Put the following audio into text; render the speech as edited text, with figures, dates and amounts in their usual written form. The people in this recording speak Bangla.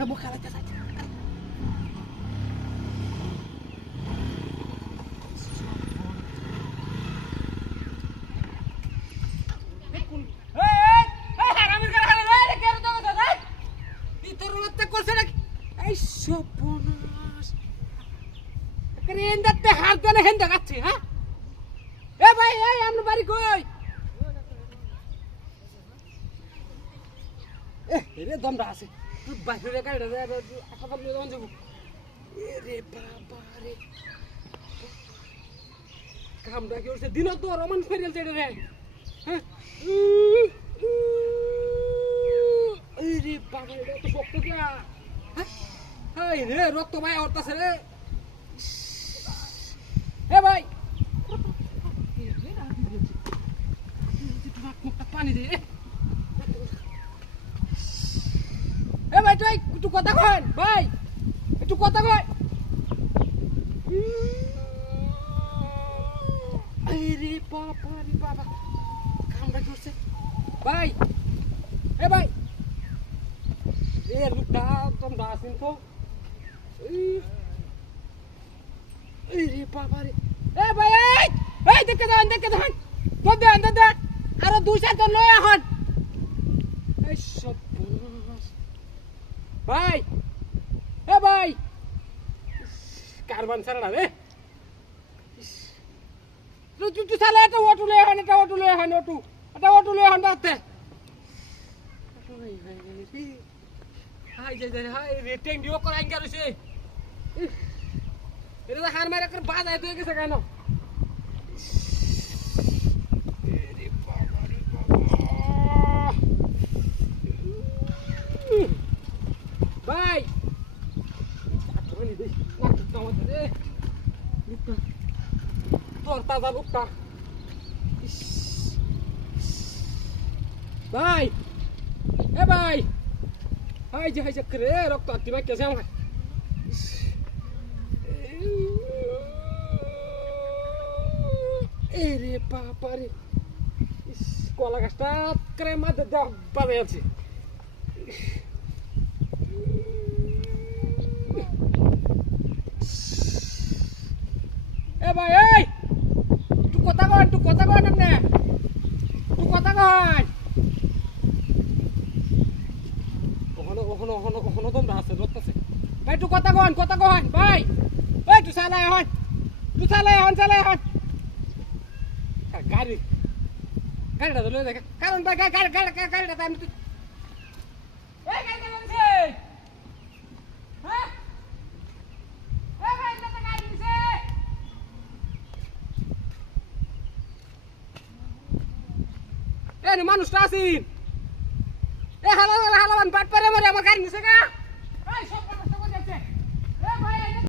Kamu kalah saja. Soponas. Keren dah teh harga nih hendak aja, ha? Bhai, amnu bari koi. Ini dom dah sih. Tu bahaya kan ada apa kamu dom jago? Re baba re. Kamu dah kira sedih tu Roman serial cedera deh. Hah? Re baba re tu fokus ya. Hah? Hai রে রক্ত ভাই উঠতাছে রে ভাই পানি দে ভাই তুই একটু কথা কন ভাই একটু কথা কন রে বাবা কামড়া করছে ভাই ভাই লুকটা তোমরা আসেন তো রে বাবা রে ভাই দেখে দেন তো দেন আরো দুই চারটা লয় এখন এই সব ভাই ভাই কারবান ছাড়া রে তুই চালে একটা অটো লয় এখন অটো লয় এখন বাতে হাই রেটিং দিও করাই গেছে এটা হার মারা করে বাজায় তুই গেছে কেন ভাই তোর তাজা লোকটা ভাই ভাই হাই যে করে রক্ত আত্মা কেসে আমার রে বাবা রে কলা গাছটা করে মাঝে বাজে আছে ভাই একটু কথা কন আপনি একটু কথা কন ওখানে তোমরা আছে ধরতেছে ভাই একটু কথা কন ভাই তুই চালাই হন গাড়িটা তো লয়ে দেখে কারণ ভাই গাড়িটা তো আমি মানুষটা আছি হালাবান বাট পারে আমার গাড়ি নিছে গা